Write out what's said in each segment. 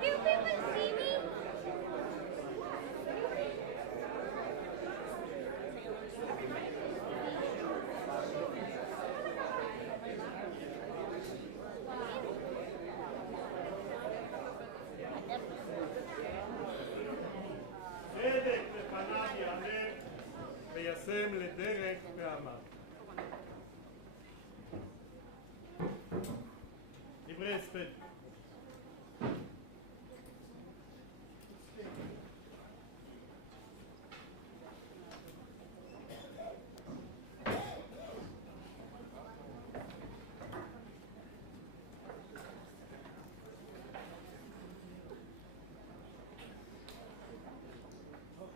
Do you people see me? צדק לפניו יעלה וישם לדרך ועמה. דברי הספד.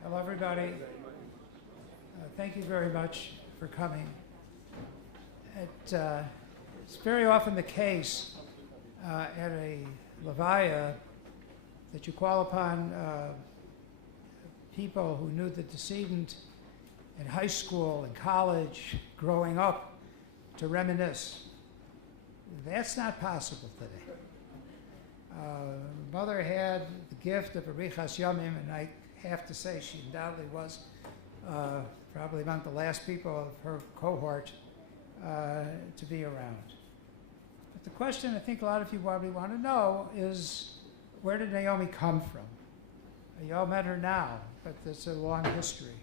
Hello, everybody. Thank you very much for coming. It's very often the case at a levaya that you call upon people who knew the decedent in high school and college, growing up, to reminisce. That's not possible today. Mother had the gift of Arichas Yomim, and I have to say she undoubtedly was probably among the last people of her cohort to be around. But the question I think a lot of you probably want to know is, where did Naomi come from? You all met her now, but it's a long history.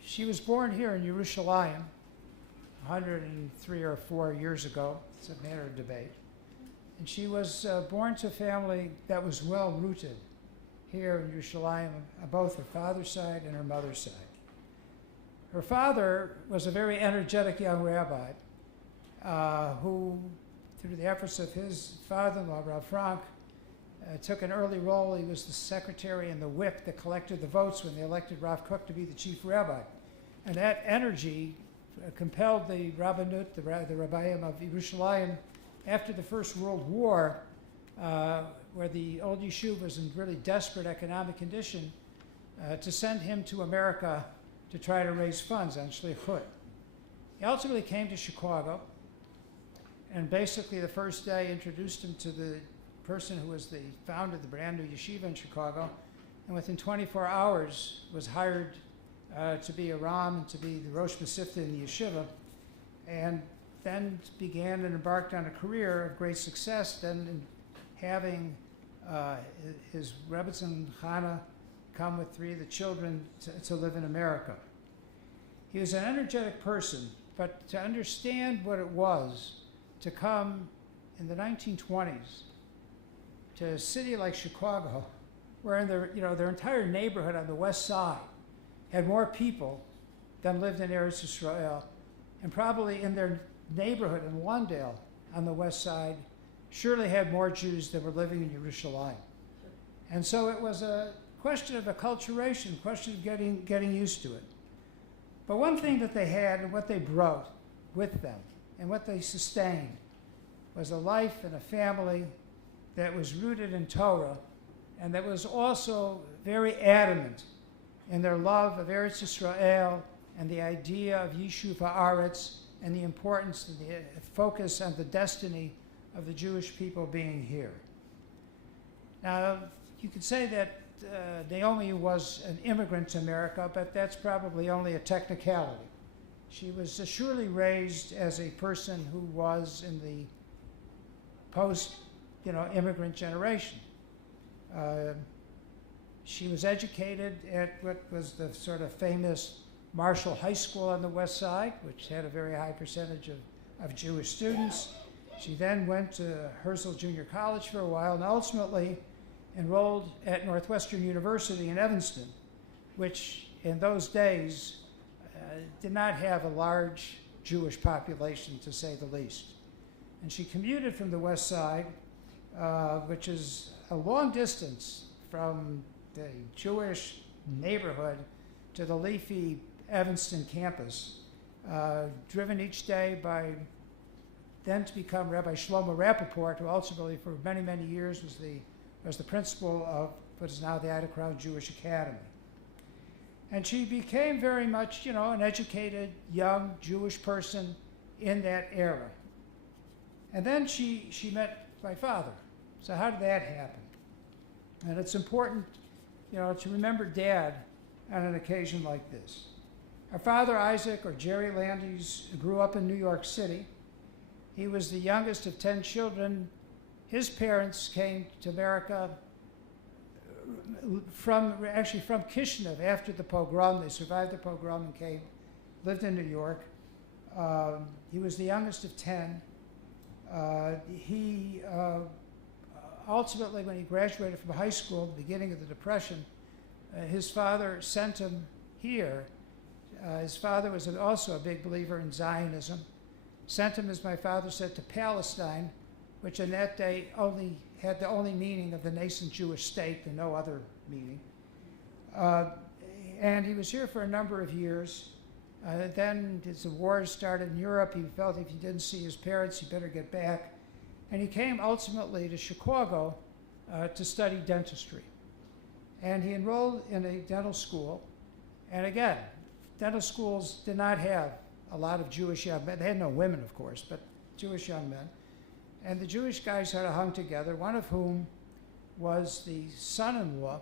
She was born here in Yerushalayim 103 or 4 years ago. It's a matter of debate. And she was born to a family that was well rooted here in Yerushalayim, on both her father's side and her mother's side. Her father was a very energetic young rabbi who, through the efforts of his father-in-law, Rav Frank, took an early role. He was the secretary and the whip that collected the votes when they elected Rav Kook to be the chief rabbi. And that energy compelled the Rabbanut, the Rabbayim of Yerushalayim, after the First World War, where the old yeshuva was in really desperate economic condition, to send him to America to try to raise funds on Shlichut. He ultimately came to Chicago, and basically the first day introduced him to the person who was the founder of the brand new yeshiva in Chicago, and within 24 hours was hired to be a Ram and to be the Rosh Masifta in the yeshiva, and then began and embarked on a career of great success, then having his Rebbetzin Chana come with 3 of the children to live in America. He was an energetic person, but to understand what it was to come in the 1920s to a city like Chicago, where in their entire neighborhood on the west side had more people than lived in Eretz Yisrael, and probably in their neighborhood in Lawndale on the west side surely had more Jews that were living in Yerushalayim. And so it was a question of acculturation, a question of getting used to it. But one thing that they had and what they brought with them and what they sustained was a life and a family that was rooted in Torah and that was also very adamant in their love of Eretz Yisrael and the idea of Yishuv Haaretz and the importance and the focus on the destiny of the Jewish people being here. Now, you could say that Naomi was an immigrant to America, but that's probably only a technicality. She was surely raised as a person who was in the post-immigrant generation. She was educated at what was the sort of famous Marshall High School on the west side, which had a very high percentage of Jewish students. She then went to Herzl Junior College for a while and ultimately enrolled at Northwestern University in Evanston, which in those days did not have a large Jewish population, to say the least. And she commuted from the west side, which is a long distance from the Jewish neighborhood to the leafy Evanston campus, driven each day by then to become Rabbi Shlomo Rappaport, who ultimately for many, many years was the principal of what is now the Ida Crown Jewish Academy. And she became very much, an educated young Jewish person in that era. And then she met my father. So how did that happen? And it's important, to remember Dad on an occasion like this. Our father, Isaac, or Jerry Landis, grew up in New York City. He was the youngest of 10 children. His parents came to America from Kishinev after the pogrom. They survived the pogrom and lived in New York. He was the youngest of 10. He ultimately, when he graduated from high school, at the beginning of the Depression, his father sent him here. His father was also a big believer in Zionism. Sent him, as my father said, to Palestine, which in that day had the only meaning of the nascent Jewish state and no other meaning. And he was here for a number of years. Then, as the wars started in Europe, he felt if he didn't see his parents, he better get back. And he came ultimately to Chicago to study dentistry. And he enrolled in a dental school. And again, dental schools did not have a lot of Jewish young men. They had no women, of course, but Jewish young men. And the Jewish guys sort of hung together, one of whom was the son-in-law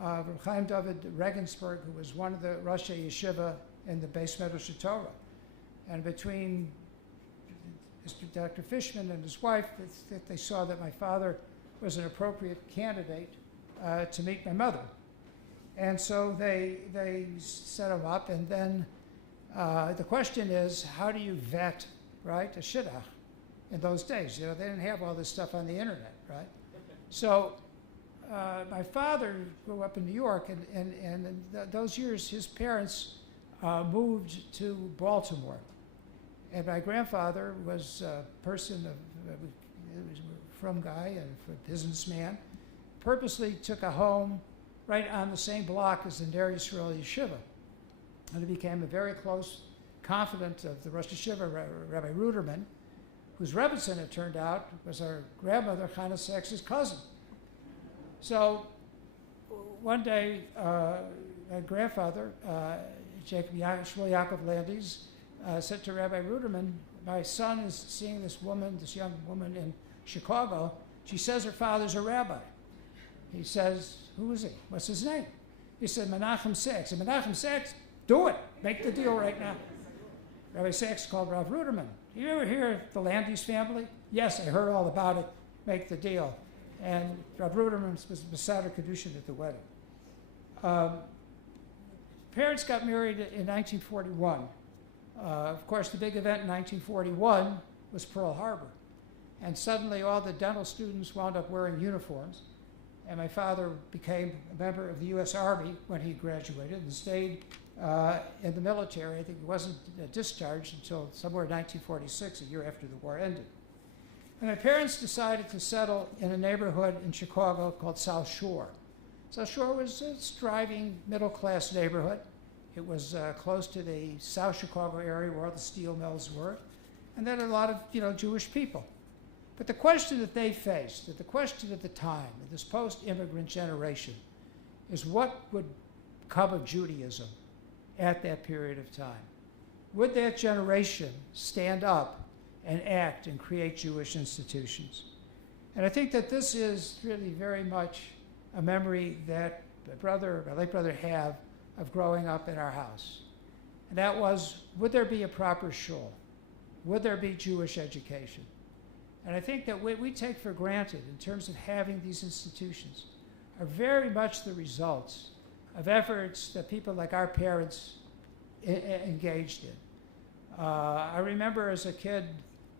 of Chaim David Regensburg, who was one of the Rosh Yeshiva in the Beis Medrash Torah. And between Dr. Fishman and his wife, they saw that my father was an appropriate candidate to meet my mother. And so they set him up, and then the question is, how do you vet, right, a shidduch in those days? They didn't have all this stuff on the internet, right? So my father grew up in New York, and in those years, his parents moved to Baltimore. And my grandfather was a person from guy and a businessman, purposely took a home right on the same block as the Ner Yisrael Yeshiva. And he became a very close confidant of the Rosh Yeshiva, Rabbi Ruderman, whose Rebbetzin, it turned out, was our grandmother, Chana Sachs's cousin. So one day, my grandfather, Shmuel Yaakov Landis, said to Rabbi Ruderman, my son is seeing this young woman in Chicago. She says her father's a rabbi. He says, who is he? What's his name? He said, Menachem Sachs. And Menachem Sachs, do it. Make the deal right now. Rabbi Sachs called Rav Ruderman. You ever hear of the Landis family? Yes, I heard all about it. Make the deal. And Rav Ruderman was Masada Kedushin at the wedding. Parents got married in 1941. Of course, the big event in 1941 was Pearl Harbor. And suddenly all the dental students wound up wearing uniforms. And my father became a member of the U.S. Army when he graduated and stayed in the military. I think he wasn't discharged until somewhere in 1946, a year after the war ended. And my parents decided to settle in a neighborhood in Chicago called South Shore. South Shore was a thriving middle-class neighborhood. It was close to the South Chicago area where all the steel mills were, and then a lot of Jewish people. But the question that they faced, the question at the time, of this post-immigrant generation, is what would come of Judaism at that period of time? Would that generation stand up and act and create Jewish institutions? And I think that this is really very much a memory that my late brother have of growing up in our house. And that was, would there be a proper shul? Would there be Jewish education? And I think that what we take for granted in terms of having these institutions are very much the results of efforts that people like our parents engaged in. I remember as a kid,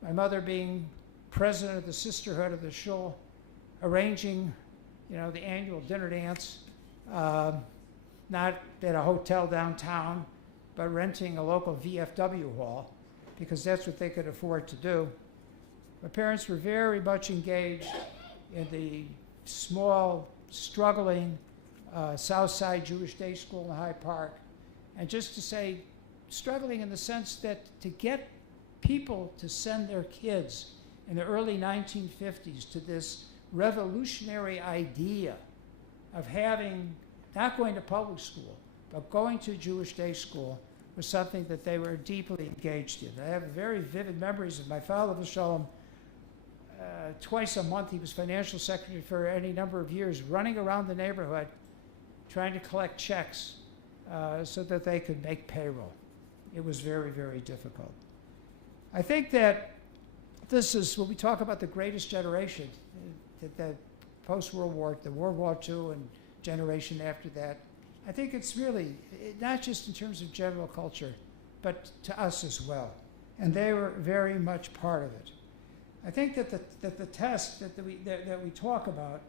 my mother being president of the Sisterhood of the Shul, arranging, the annual dinner dance, not at a hotel downtown, but renting a local VFW hall, because that's what they could afford to do. My parents were very much engaged in the small, struggling South Side Jewish Day School in Hyde Park. And just to say, struggling in the sense that to get people to send their kids in the early 1950s to this revolutionary idea of not going to public school, but going to Jewish day school was something that they were deeply engaged in. I have very vivid memories of my father, Shalom, twice a month. He was financial secretary for any number of years, running around the neighborhood trying to collect checks so that they could make payroll. It was very, very difficult. I think that this is, when we talk about the greatest generation, the post-World War, the World War II and generation after that, I think it's really, not just in terms of general culture, but to us as well. And they were very much part of it. I think that the test that we talk about,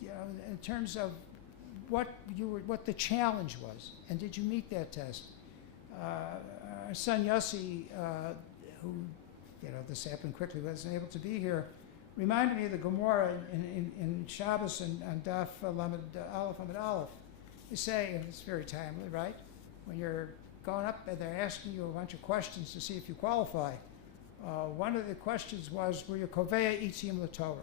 in terms of what the challenge was, and did you meet that test? Our son Yossi, who, this happened quickly, wasn't able to be here, reminded me of the Gemara in Shabbos and Daf Lamed Aleph Amud Aleph. They say, and it's very timely, right? When you're going up and they're asking you a bunch of questions to see if you qualify. One of the questions was, were you Kovea Itzim LaTorah?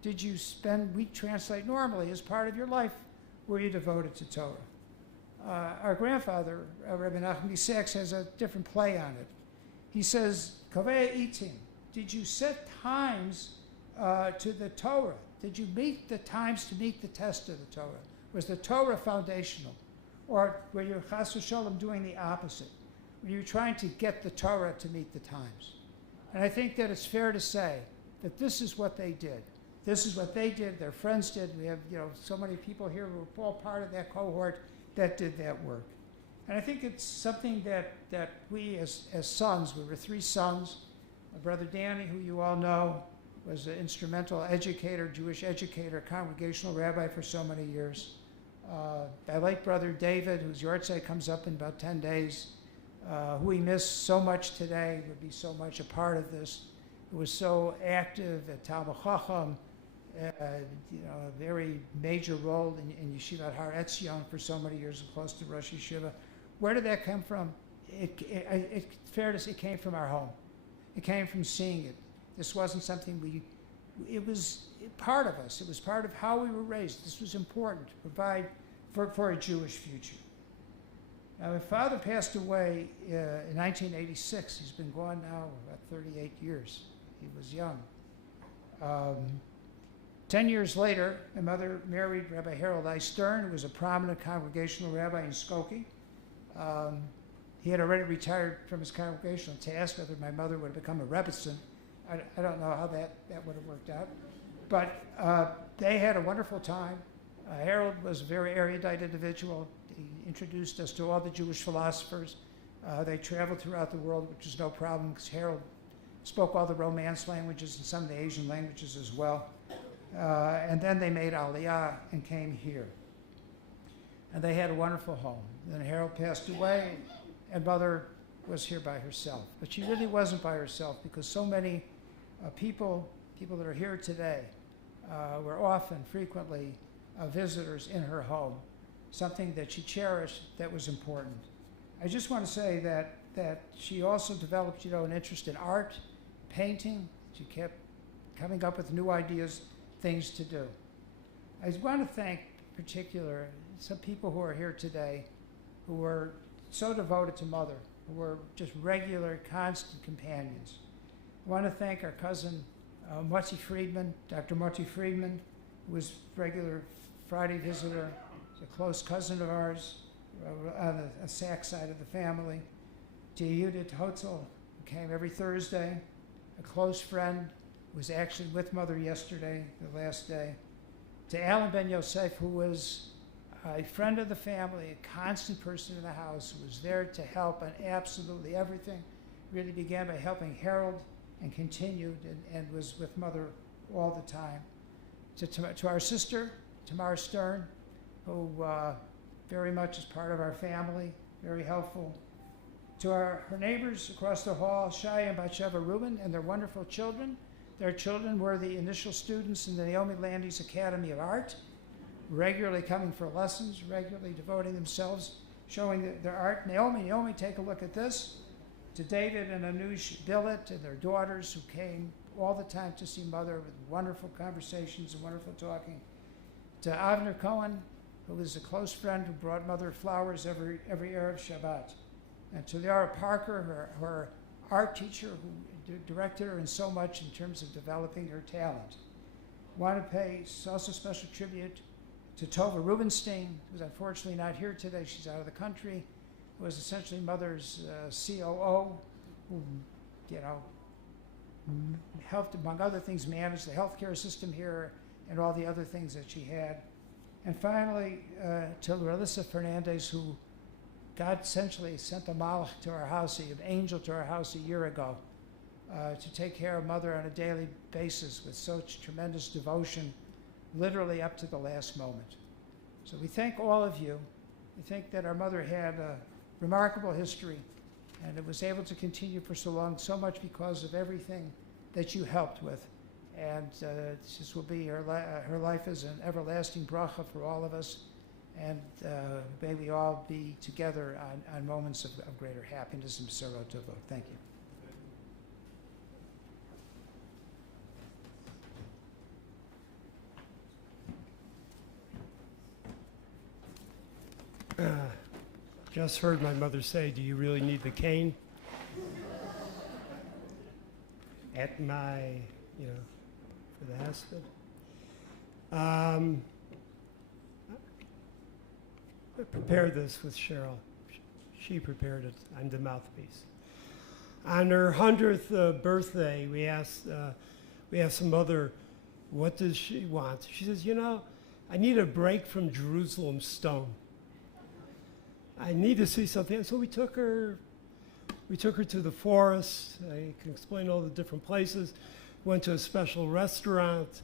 Did you spend, we translate normally, as part of your life, were you devoted to Torah? Our grandfather, Rabbi Nachman Sachs, has a different play on it. He says, Kovea Itzim, did you set times to the Torah? Did you meet the times to meet the test of the Torah? Was the Torah foundational? Or were you, chas v'sholem, doing the opposite? Were you trying to get the Torah to meet the times? And I think that it's fair to say that this is what they did. This is what they did, their friends did. We have, so many people here who were all part of that cohort that did that work. And I think it's something that we as sons, we were 3 sons. My brother Danny, who you all know, was an instrumental educator, Jewish educator, congregational rabbi for so many years. My late brother David, whose yahrzeit comes up in about 10 days, who we miss so much today, would be so much a part of this, who was so active at Talmud Chacham, a very major role in Yeshivat Har Etzion for so many years, close to Rosh Yeshiva. Where did that come from? It's fair to say it came from our home. It came from seeing it. This wasn't something it was part of us. It was part of how we were raised. This was important to provide for a Jewish future. Now, my father passed away in 1986. He's been gone now about 38 years. He was young. 10 years later, my mother married Rabbi Harold I. Stern, who was a prominent congregational rabbi in Skokie. He had already retired from his congregational task, whether my mother would have become a Rebbetzin. I don't know how that would have worked out. But they had a wonderful time. Harold was a very erudite individual. He introduced us to all the Jewish philosophers. They traveled throughout the world, which is no problem, because Harold spoke all the Romance languages and some of the Asian languages as well. And then they made Aliyah and came here. And they had a wonderful home. Then Harold passed away, and Mother was here by herself. But she really wasn't by herself, because so many people that are here today were often, frequently, visitors in her home, something that she cherished that was important. I just want to say that she also developed, an interest in art, painting. She kept coming up with new ideas, things to do. I want to thank, in particular, some people who are here today who were so devoted to Mother, who were just regular, constant companions. I want to thank our cousin, Motzi Friedman, Dr. Motzi Friedman, who was a regular Friday visitor, a close cousin of ours on the Sack side of the family. To Judith Hotzel, who came every Thursday, a close friend, who was actually with Mother yesterday, the last day. To Alan Ben Yosef, who was a friend of the family, a constant person in the house, who was there to help on absolutely everything. Really began by helping Harold and continued and was with Mother all the time. To our sister, Tamara Stern, who very much is part of our family, very helpful. To her neighbors across the hall, Shai and Batsheva Rubin and their wonderful children. Their children were the initial students in the Naomi Landis Academy of Art, regularly coming for lessons, regularly devoting themselves, showing their art. Naomi, take a look at this. To David and Anush Billet and their daughters, who came all the time to see Mother with wonderful conversations and wonderful talking. To Avner Cohen, who was a close friend who brought Mother flowers every Erev Shabbat. And to Laura Parker, her art teacher, who directed her in so much in terms of developing her talent. Want to pay also special tribute to Tova Rubenstein, who's unfortunately not here today. She's out of the country, who was essentially Mother's COO, who, helped, among other things, manage the healthcare system here and all the other things that she had. And finally, to Larissa Fernandez, who God essentially sent a malach to our house, an angel to our house a year ago, to take care of Mother on a daily basis with such tremendous devotion, literally up to the last moment. So we thank all of you. We think that our Mother had a remarkable history, and it was able to continue for so long, so much because of everything that you helped with. And this will be her life is an everlasting bracha for all of us. And may we all be together on moments of greater happiness and sorrow to vote. Thank you. Just heard my mother say, "Do you really need the cane?" At my, for the husband. I prepared this with Cheryl. She prepared it. I'm the mouthpiece. On her 100th birthday, we asked some mother, what does she want? She says, I need a break from Jerusalem stone. I need to see something. So we took her to the forest. I can explain all the different places. Went to a special restaurant.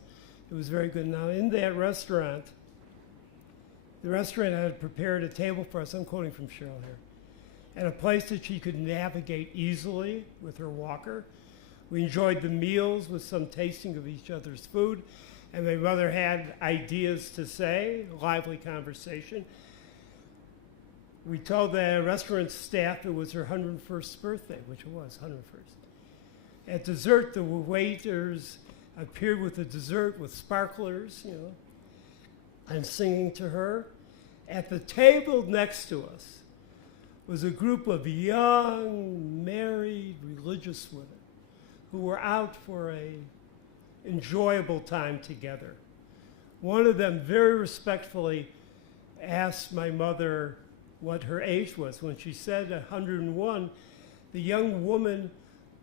It was very good. Now, in that restaurant, the restaurant had prepared a table for us. I'm quoting from Cheryl here. And a place that she could navigate easily with her walker. We enjoyed the meals with some tasting of each other's food. And my mother had ideas to say, lively conversation. We told the restaurant staff it was her 101st birthday, which it was, 101st. At dessert, the waiters appeared with the dessert with sparklers, and singing to her. At the table next to us was a group of young, married, religious women who were out for an enjoyable time together. One of them very respectfully asked my mother what her age was. When she said 101, the young woman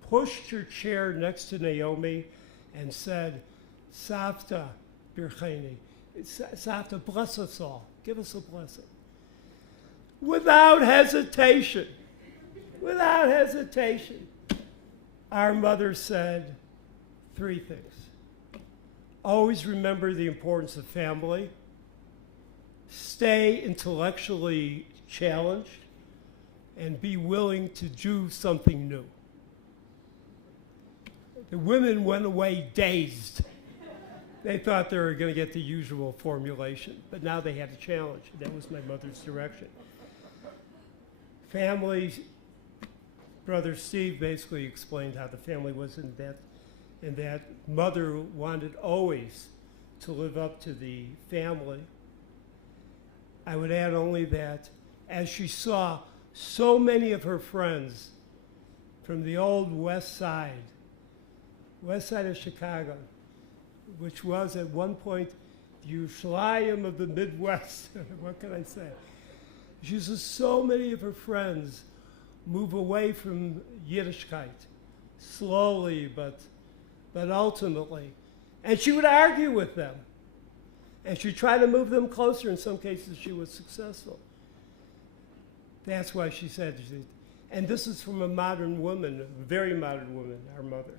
pushed her chair next to Naomi and said, Savta Bircheni, Savta, bless us all, give us a blessing. Without hesitation, our mother said 3 things. Always remember the importance of family. Stay intellectually challenged, and be willing to do something new. The women went away dazed. They thought they were going to get the usual formulation, but now they had a challenge. That was my mother's direction. Family, Brother Steve basically explained how the family was in that mother wanted always to live up to the family. I would add only that as she saw so many of her friends from the old west side of Chicago, which was at one point the Yerushalayim of the Midwest. What can I say? She saw so many of her friends move away from Yiddishkeit, slowly but ultimately. And she would argue with them. And she tried to move them closer. In some cases, she was successful. That's why she said, and this is from a modern woman, a very modern woman, our mother.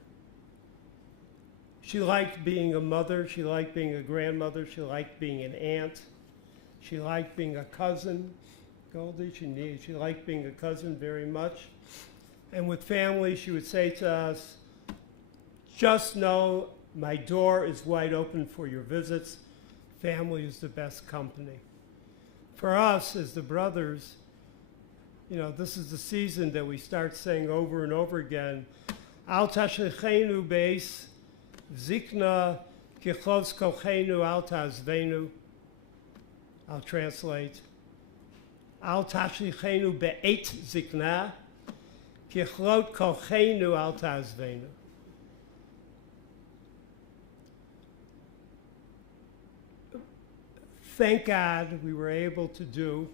She liked being a mother. She liked being a grandmother. She liked being an aunt. She liked being a cousin. Goldie, she liked being a cousin very much. And with family, she would say to us, just know my door is wide open for your visits. Family is the best company. For us, as the brothers, this is the season that we start saying over and over again, Al tashlichenu beis zikna kichlos kochenu al tazvenu. I'll translate. Al tashlichenu be'et zikna Kichlot kolchenu al tazvenu. Thank God we were able to do,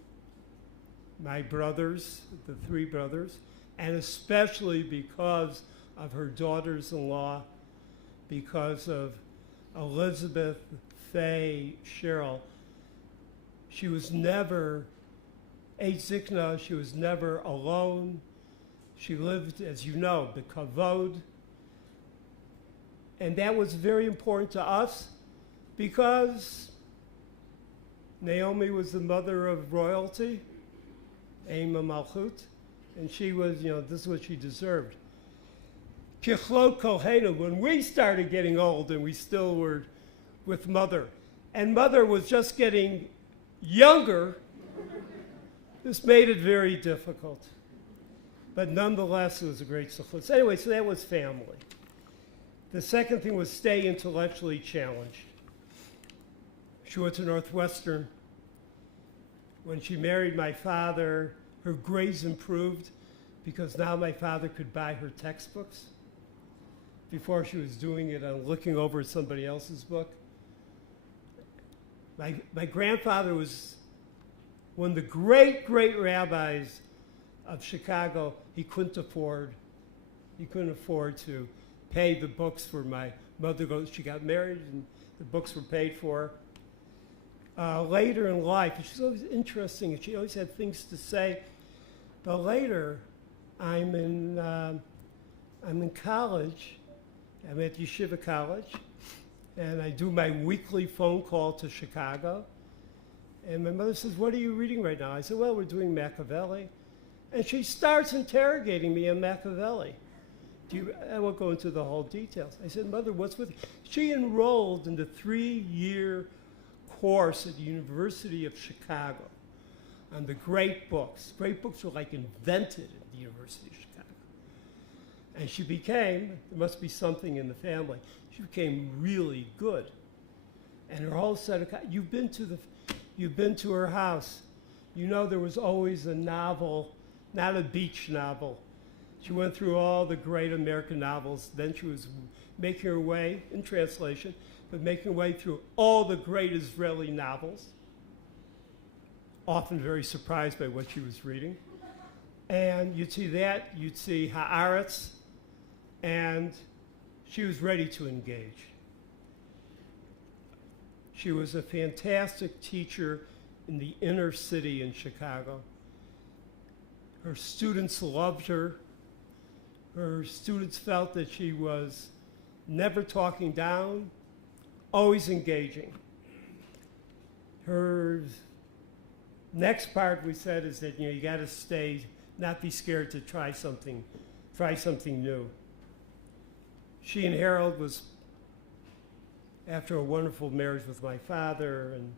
my brothers, the three brothers, and especially because of her daughters-in-law, because of Elizabeth, Faye, Cheryl. She was never Zikna, she was never alone. She lived, as you know, b'kavod. And that was very important to us because Naomi was the mother of royalty, Ema Malchut, and she was, this is what she deserved. Kichlot Kohenu, when we started getting old and we still were with Mother, and Mother was just getting younger, this made it very difficult. But nonetheless, it was a great success. Anyway, so that was family. The second thing was stay intellectually challenged. She went to Northwestern. When she married my father, her grades improved because now my father could buy her textbooks. Before she was doing it on looking over somebody else's book. My grandfather was one of the great rabbis of Chicago. He couldn't afford to pay the books for my mother. She got married and the books were paid for. Later in life, she's always interesting, and she always had things to say. But later, I'm in college. I'm at Yeshiva College, and I do my weekly phone call to Chicago. And my mother says, "What are you reading right now?" I said, "Well, we're doing Machiavelli." And she starts interrogating me on Machiavelli. I won't go into the whole details. I said, "Mother, what's with you?" She enrolled in the 3-year course at the University of Chicago on the great books. Great books were like invented at the University of Chicago. And she became, there must be something in the family, she became really good. And her whole set of, you've been to her house. You know there was always a novel, not a beach novel. She went through all the great American novels. Then she was making her way, in translation, but making her way through all the great Israeli novels. Often very surprised by what she was reading. And you'd see that, you'd see Haaretz, and she was ready to engage. She was a fantastic teacher in the inner city in Chicago. Her students loved her. Her students felt that she was never talking down, always engaging. Her next part we said is that you got to stay, not be scared to try something new. She and Harold was, after a wonderful marriage with my father and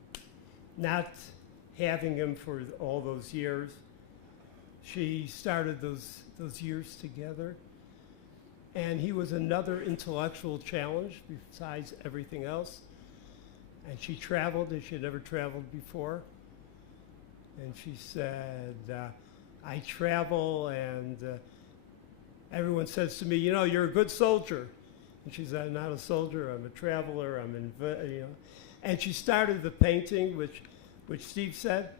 not having him for all those years, she started those years together. And he was another intellectual challenge besides everything else. And she traveled as she had never traveled before. And she said, I travel and everyone says to me, you're a good soldier. And she said, I'm not a soldier, I'm a traveler, And she started the painting, which Steve said,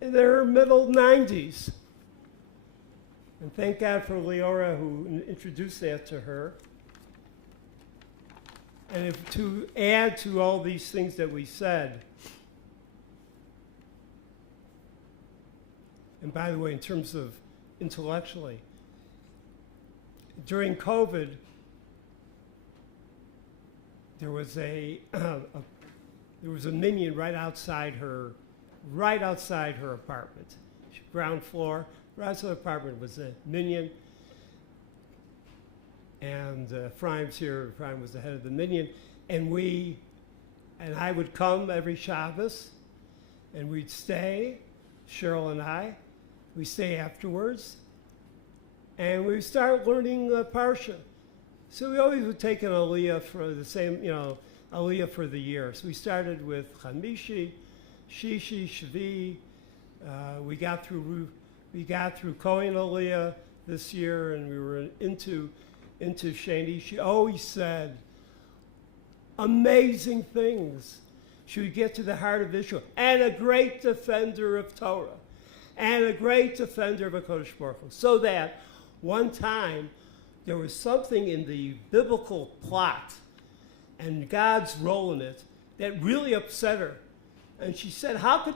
in their middle 90s. And thank God for Leora who introduced that to her. And to add to all these things that we said, and by the way, in terms of intellectually, during COVID, there was a minion right outside her apartment, ground floor. Right outside the apartment was a minion, and Ephraim's here. Ephraim was the head of the minion, and I would come every Shabbos, and we'd stay, Cheryl and I. We stay afterwards, and we start learning Parsha. So we always would take an Aliyah for the same, Aliyah for the year. So we started with Chamishi, Shishi, Shvi. We got through Kohen Aliyah, this year, and we were into Shani. She always said amazing things. She would get to the heart of Israel, and a great defender of Torah, and a great defender of HaKadosh Baruch Hu. So that one time there was something in the biblical plot and God's role in it that really upset her. And she said, how could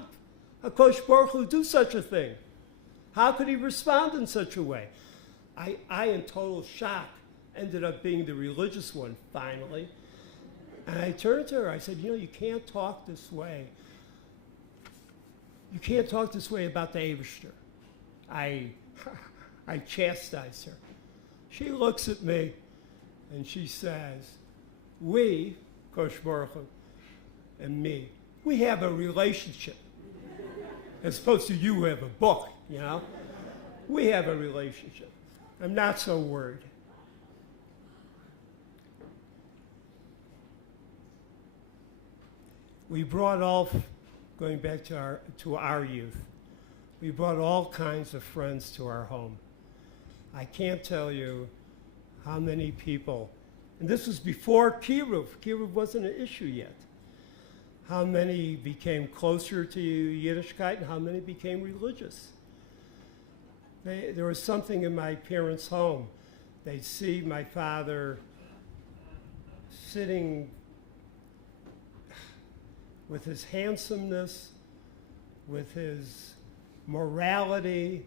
HaKadosh Baruch Hu do such a thing? How could he respond in such a way? I in total shock, ended up being the religious one finally. And I turned to her, I said, you can't talk this way. You can't talk this way about the Eibishter. I chastised her. She looks at me and she says, we, Kosh Baruch Hu, and me, we have a relationship. As opposed to you have a book, We have a relationship. I'm not so worried. We brought going back to our youth, we brought all kinds of friends to our home. I can't tell you how many people, and this was before Kiruv. Kiruv wasn't an issue yet. How many became closer to Yiddishkeit and how many became religious. There was something in my parents' home. They'd see my father sitting with his handsomeness, with his morality.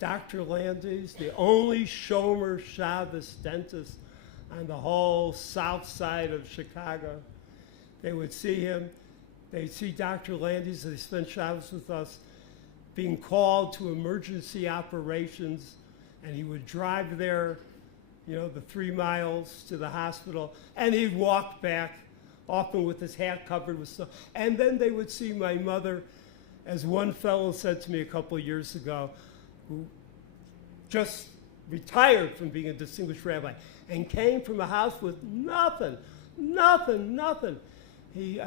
Dr. Landis, the only Shomer Shabbos dentist on the whole south side of Chicago. They would see him. They'd see Dr. Landis. They spent Shabbos with us, being called to emergency operations, and he would drive there, the 3 miles to the hospital, and he'd walk back, often with his hat covered with snow. And then they would see my mother, as one fellow said to me a couple of years ago, who just retired from being a distinguished rabbi and came from a house with nothing. He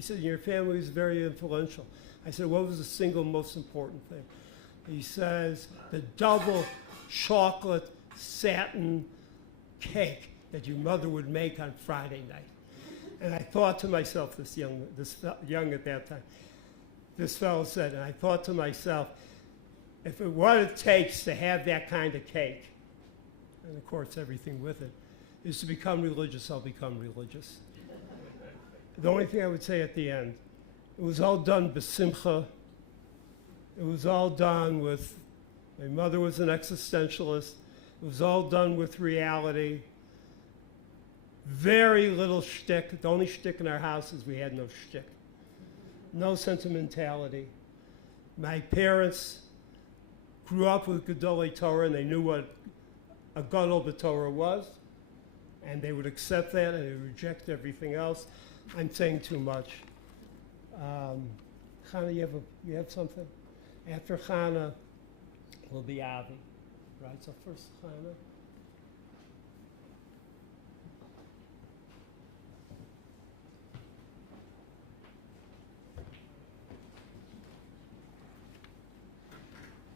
said, your family is very influential. I said, what was the single most important thing? He says, the double chocolate satin cake that your mother would make on Friday night. And I thought to myself, this young at that time, this fellow said, and I thought to myself, if what it takes to have that kind of cake, and of course everything with it, is to become religious, I'll become religious. The only thing I would say at the end, it was all done b'simcha. It was all done with, my mother was an existentialist. It was all done with reality. Very little shtick. The only shtick in our house is we had no shtick. No sentimentality. My parents grew up with Gedolei Torah, and they knew what a Gadol b'Torah was, and they would accept that, and they would reject everything else. I'm saying too much. Chana, you have something? After Chana will be Avi, right? So first Chana.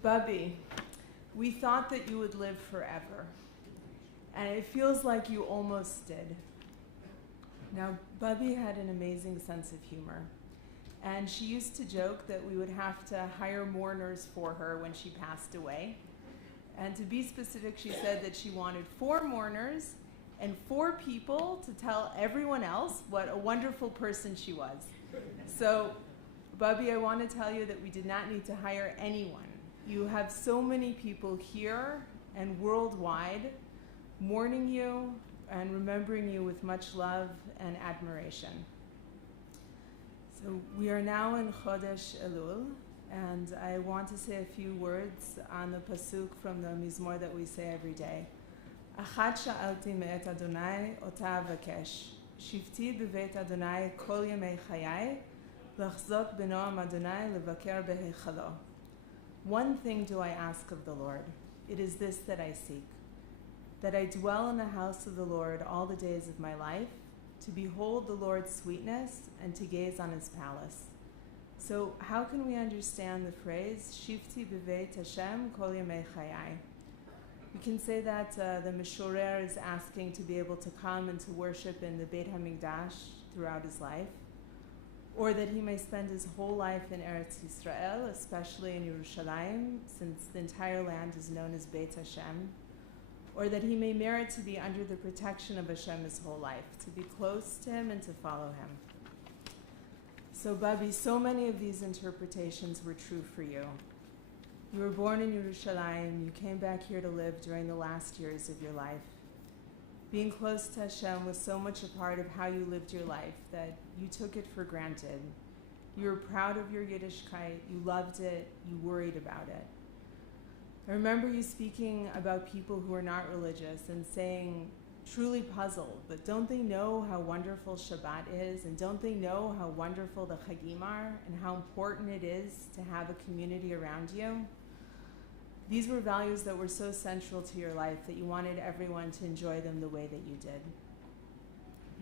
Bubby, we thought that you would live forever, and it feels like you almost did. Now, Bubby had an amazing sense of humor, and she used to joke that we would have to hire mourners for her when she passed away. And to be specific, she said that she wanted 4 mourners and 4 people to tell everyone else what a wonderful person she was. So, Bubby, I want to tell you that we did not need to hire anyone. You have so many people here and worldwide mourning you and remembering you with much love and admiration. So we are now in Chodesh Elul, and I want to say a few words on the pasuk from the Mizmor that we say every day. Achat sha'alti me'et Adonai ota avakesh, shivti b'veit Adonai kol yemei chayai, lachzok b'noam Adonai levaker beheichalo. One thing do I ask of the Lord, it is this that I seek, that I dwell in the house of the Lord all the days of my life, to behold the Lord's sweetness and to gaze on his palace. So how can we understand the phrase, Shivti b'veit Hashem kol yemei chayai? We can say that the Meshorer is asking to be able to come and to worship in the Beit HaMikdash throughout his life, or that he may spend his whole life in Eretz Yisrael, especially in Yerushalayim, since the entire land is known as Beit Hashem, or that he may merit to be under the protection of Hashem his whole life, to be close to him and to follow him. So, Babi, so many of these interpretations were true for you. You were born in Yerushalayim, you came back here to live during the last years of your life. Being close to Hashem was so much a part of how you lived your life that you took it for granted. You were proud of your Yiddishkeit, you loved it, you worried about it. I remember you speaking about people who are not religious and saying, truly puzzled, but don't they know how wonderful Shabbat is, and don't they know how wonderful the Chagim are, and how important it is to have a community around you? These were values that were so central to your life that you wanted everyone to enjoy them the way that you did.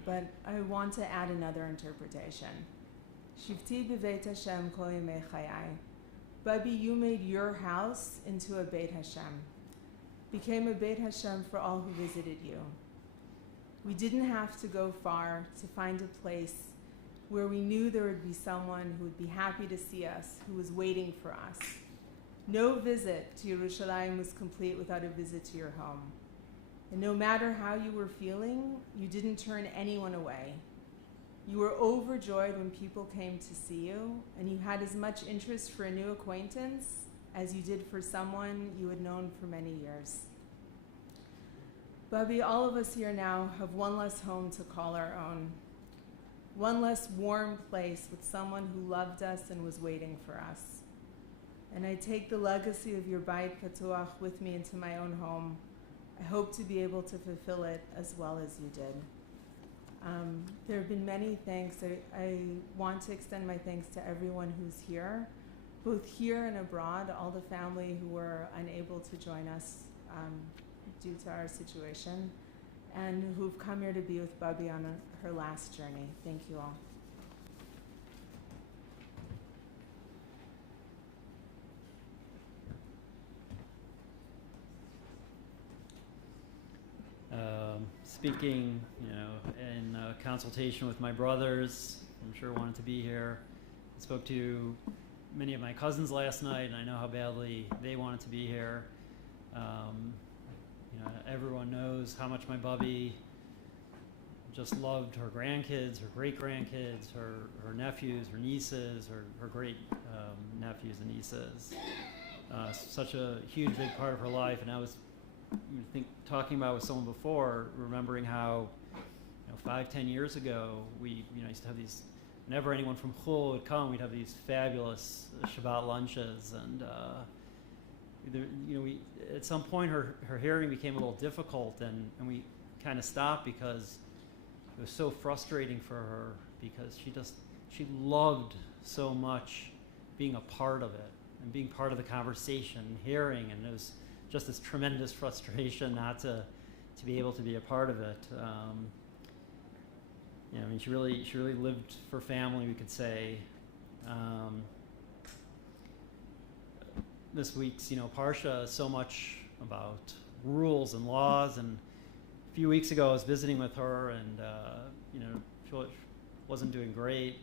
But I want to add another interpretation. Shivti b'Beit Hashem kol yemei chayai. Babi, you made your house into a Beit Hashem, became a Beit Hashem for all who visited you. We didn't have to go far to find a place where we knew there would be someone who would be happy to see us, who was waiting for us. No visit to Yerushalayim was complete without a visit to your home. And no matter how you were feeling, you didn't turn anyone away. You were overjoyed when people came to see you, and you had as much interest for a new acquaintance as you did for someone you had known for many years. Babi, all of us here now have one less home to call our own, one less warm place with someone who loved us and was waiting for us. And I take the legacy of your Beit Patuach with me into my own home. I hope to be able to fulfill it as well as you did. There have been many thanks. I want to extend my thanks to everyone who's here, both here and abroad, all the family who were unable to join us due to our situation, and who've come here to be with Babi on her last journey. Thank you all. Speaking, in consultation with my brothers, I'm sure wanted to be here. I spoke to many of my cousins last night, and I know how badly they wanted to be here. Everyone knows how much my Bubby just loved her grandkids, her great-grandkids, her nephews, her nieces, her great nephews and nieces. Such a huge, big part of her life, and I was talking about with someone before, remembering how 5-10 years ago we used to have these, whenever anyone from Chul would come, we'd have these fabulous Shabbat lunches, and we at some point her hearing became a little difficult, and we kind of stopped because it was so frustrating for her, because she loved so much being a part of it and being part of the conversation and hearing, and it was just this tremendous frustration not to be able to be a part of it. She really lived for family, we could say. This week's Parsha is so much about rules and laws, and a few weeks ago I was visiting with her, and she wasn't doing great.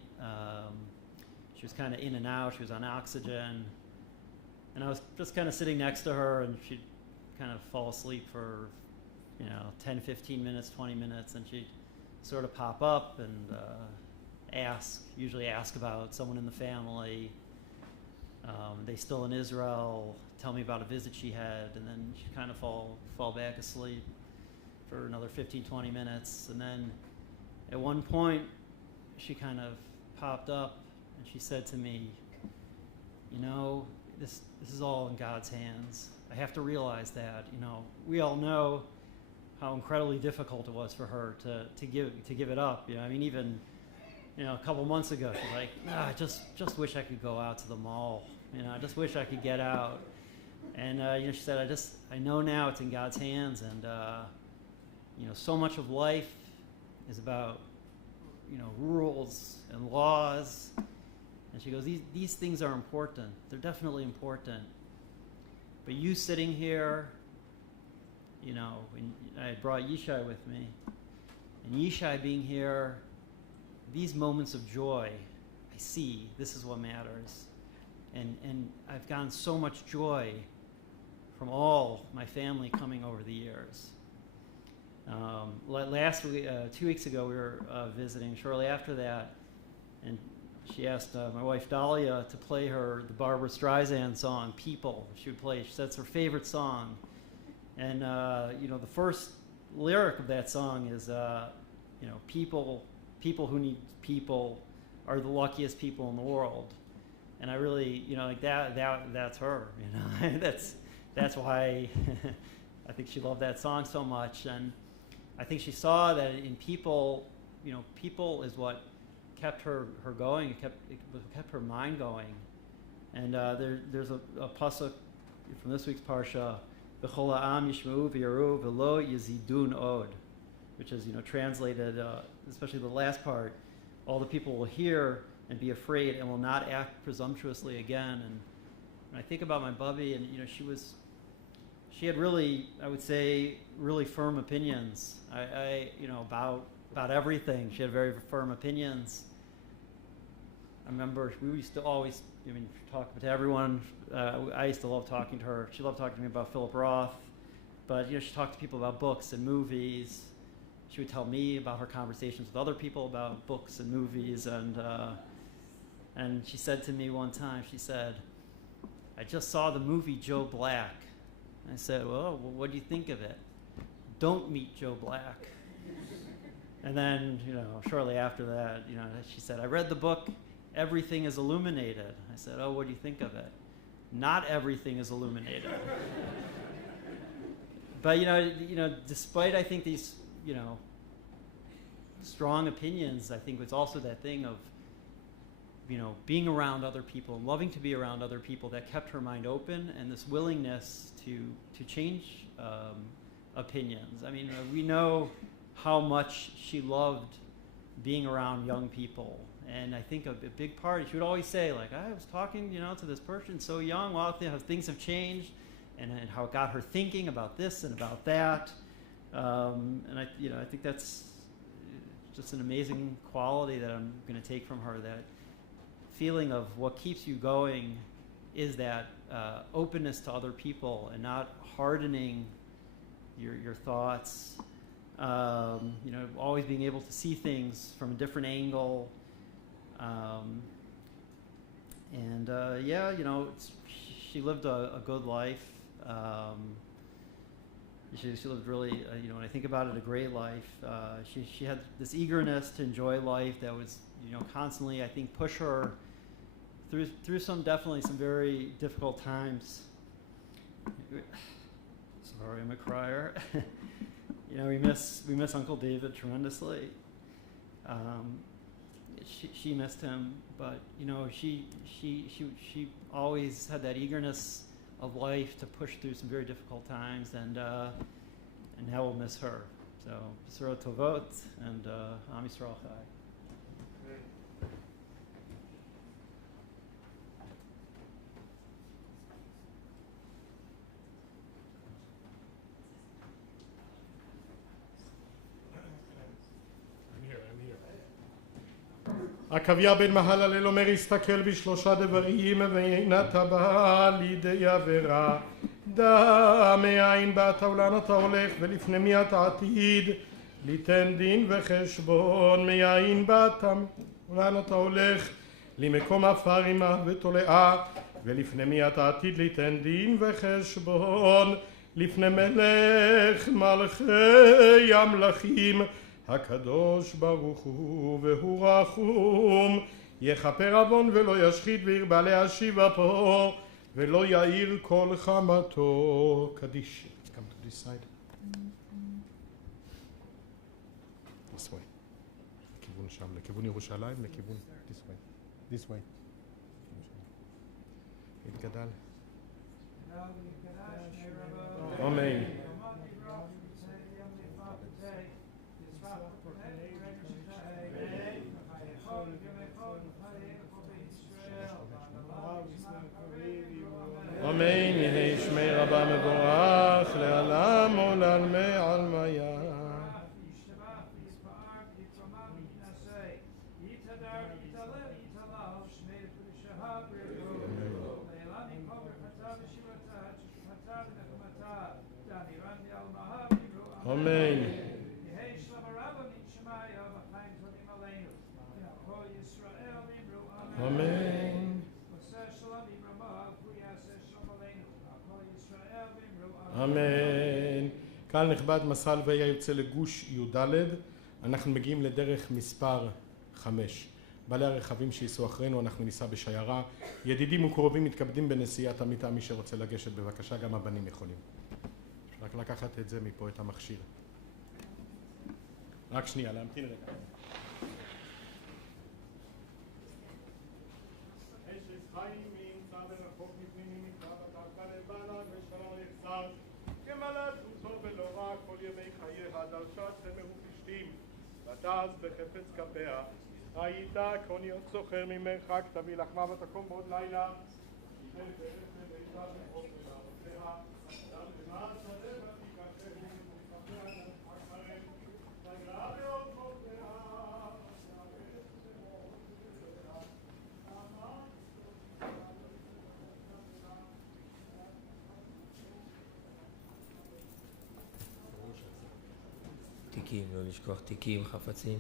She was kind of in and out. She was on oxygen. And I was just kind of sitting next to her, and she'd kind of fall asleep for, 10, 15 minutes, 20 minutes, and she'd sort of pop up and usually ask about someone in the family. They still in Israel, tell me about a visit she had, and then she'd kind of fall back asleep for another 15, 20 minutes. And then at one point, she kind of popped up, and she said to me, this is all in God's hands. I have to realize that. We all know how incredibly difficult it was for her to give it up. Even a couple months ago, she's like, I just wish I could go out to the mall. I just wish I could get out. And she said, I know now it's in God's hands, and so much of life is about rules and laws. And she goes, these things are important. They're definitely important. But you sitting here you know, and I had brought Yishai with me. And Yishai being here, these moments of joy, I see this is what matters. And I've gotten so much joy from all my family coming over the years. Last week, 2 weeks ago, we were visiting. Shortly after that, and she asked my wife Dahlia to play her the Barbara Streisand song "People." She would play. She said it's her favorite song, and you know, the first lyric of that song is, you know, people who need people are the luckiest people in the world. And I really, you know, like that's her. You know, that's why I think she loved that song so much. And I think she saw that in people, you know, people is what kept her going. It kept her mind going. And there's a pasuk from this week's parsha, "V'chol ha'am yishma'u v'yaru v'lo yizidun od," which is, you know, translated, especially the last part, all the people will hear and be afraid and will not act presumptuously again. And when I think about my Bubby, and you know, she had really, I would say, really firm opinions. I you know, about everything. She had very firm opinions. I remember we used to always, I mean, talk to everyone. I used to love talking to her. She loved talking to me about Philip Roth, but you know, she talked to people about books and movies. She would tell me about her conversations with other people about books and movies, and she said to me one time, she said, "I just saw the movie Joe Black." I said, well, what do you think of it? Don't meet Joe Black. And then, you know, shortly after that, you know, she said, "I read the book, Everything is Illuminated." I said, "Oh, what do you think of it?" "Not everything is illuminated." But, you know, despite, I think, these, you know, strong opinions, I think it's also that thing of, you know, being around other people and loving to be around other people that kept her mind open, and this willingness to change opinions. I mean, we know how much she loved being around young people, and I think a big part, she would always say, like, "I was talking, you know, to this person so young, well, how things have changed, and how it got her thinking about this and about that." And I think that's just an amazing quality that I'm going to take from her, that feeling of what keeps you going is that openness to other people and not hardening your thoughts. You know, always being able to see things from a different angle. Yeah, you know, she lived a good life. She lived really, you know, when I think about it, a great life. She had this eagerness to enjoy life that was, you know, constantly, I think, push her through some very difficult times. Sorry, I'm a crier. You know, we miss Uncle David tremendously. She missed him, but you know, she always had that eagerness of life to push through some very difficult times, and now we'll miss her. So, B'sorot Tovot, and Am Yisrael Chai. עקביה בן מהללל אומר, הסתכל בשלושה דברים ואינת הבאה לידי עבירה. דע מאין באת ולאן אתה הולך ולפני מי אתה עתיד ליתן דין וחשבון. מאין באת ולאן אתה הולך למקום עפר עמה ותולעה ולפני מי אתה עתיד ליתן דין וחשבון. לפני מלך מלכי המלכים הקדוש ברוך הוא והוא רחום, יכפר עוון ולא ישחית וירבה להשיב אפו ולא יאיר כל חמתו. קדיש. Let's come to this side. This way. לכיוון שם, לכיוון ירושלים, לכיוון this way. This way. התגדל. אמן. אמן. יהי שמי רבה מבורך לעולם עולמים. אמן. אמן. אמן. קהל נכבד, מסע הלוויה יוצא לגוש י"ד. אנחנו מגיעים לדרך מספר 5. בעלי הרכבים שייסעו אחרינו, אנחנו ניסע בשיירה. ידידים וקרובים מתכבדים בנסיעת המיטה. מי שרוצה לגשת, בבקשה, גם הבנים יכולים. רק לקחת את זה מפה, את המכשיר. רק שנייה, להמתין רגע. כל ימי חייה דרשה צמר ופשתים ותעש בחפץ כפיה היית קוניות סוחר ממרחק תביא לחמה ותקום בעוד לילה תיקים, לא לשכוח תיקים, חפצים.